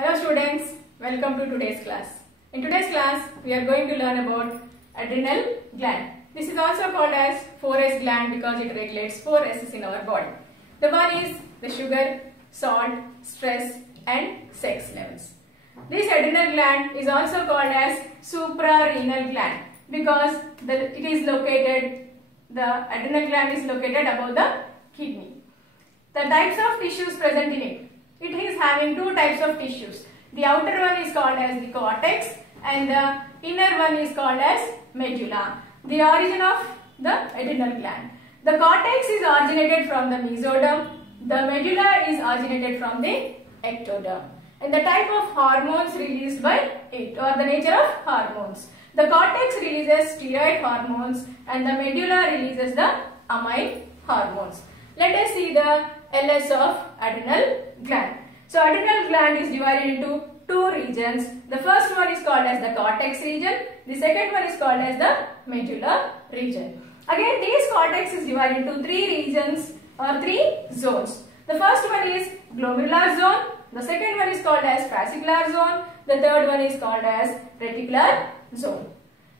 Hello students, welcome to today's class. In today's class, we are going to learn about adrenal gland. This is also called as 4S gland because it regulates 4 S's in our body. The one is the sugar, salt, stress and sex levels. This adrenal gland is also called as suprarenal gland because the adrenal gland is located above the kidney. The types of tissues present in it. It is having two types of tissues. The outer one is called as the cortex and the inner one is called as medulla. The origin of the adrenal gland. The cortex is originated from the mesoderm. The medulla is originated from the ectoderm. And the type of hormones released by it or the nature of hormones. The cortex releases steroid hormones and the medulla releases the amine hormones. Let us see the LS of adrenal gland. So adrenal gland is divided into two regions. The first one is called as the cortex region. The second one is called as the medulla region. Again, this cortex is divided into three regions or three zones. The first one is glomerular zone. The second one is called as fascicular zone. The third one is called as reticular zone.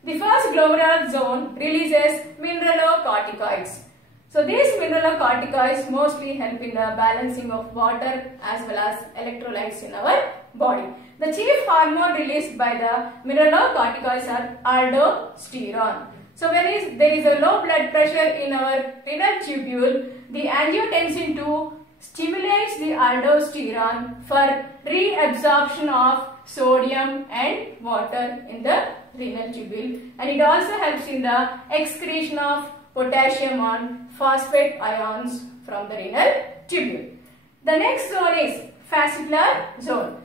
The first glomerular zone releases mineralocorticoids. So these mineralocorticoids mostly help in the balancing of water as well as electrolytes in our body. The chief hormone released by the mineralocorticoids are aldosterone. So when there is a low blood pressure in our renal tubule, the angiotensin II stimulates the aldosterone for reabsorption of sodium and water in the renal tubule, and it also helps in the excretion of potassium and phosphate ions from the renal tubule. The next zone is fascicular zone.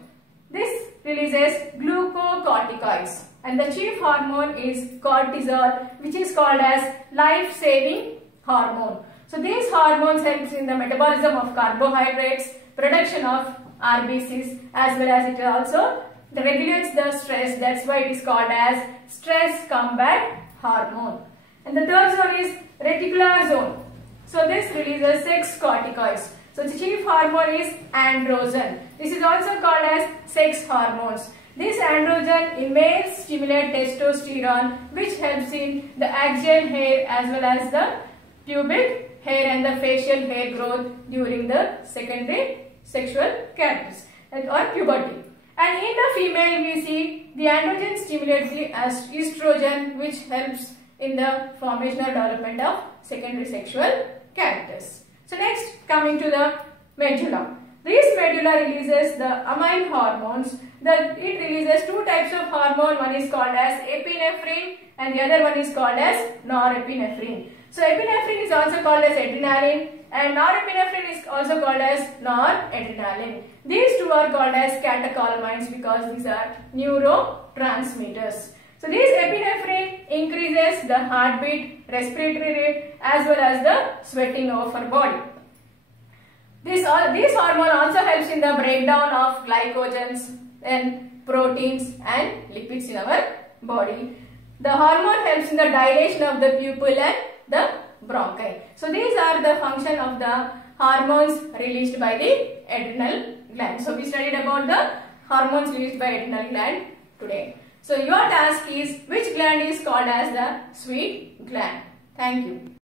This releases glucocorticoids and the chief hormone is cortisol, which is called as life-saving hormone. So these hormones helps in the metabolism of carbohydrates, production of RBCs, as well as it also regulates the stress. That's why it is called as stress combat hormone. And the third zone is reticular zone. So this releases sex corticoids. So the chief hormone is androgen. This is also called as sex hormones. This androgen in males stimulate testosterone, which helps in the axial hair as well as the pubic hair and the facial hair growth during the secondary sexual characters or puberty. And in the female we see the androgen stimulates the estrogen, which helps in the formation or development of secondary sexual characters. So next, coming to the medulla. This medulla releases the amine hormones. It releases two types of hormone. One is called as epinephrine and the other one is called as norepinephrine. So epinephrine is also called as adrenaline and norepinephrine is also called as noradrenaline. These two are called as catecholamines because these are neurotransmitters. So this epinephrine increases the heartbeat, respiratory rate as well as the sweating of our body. This hormone also helps in the breakdown of glycogens and proteins and lipids in our body. The hormone helps in the dilation of the pupil and the bronchi. So these are the function of the hormones released by the adrenal gland. So we studied about the hormones released by adrenal gland today. So your task is which gland is called as the sweet gland. Thank you.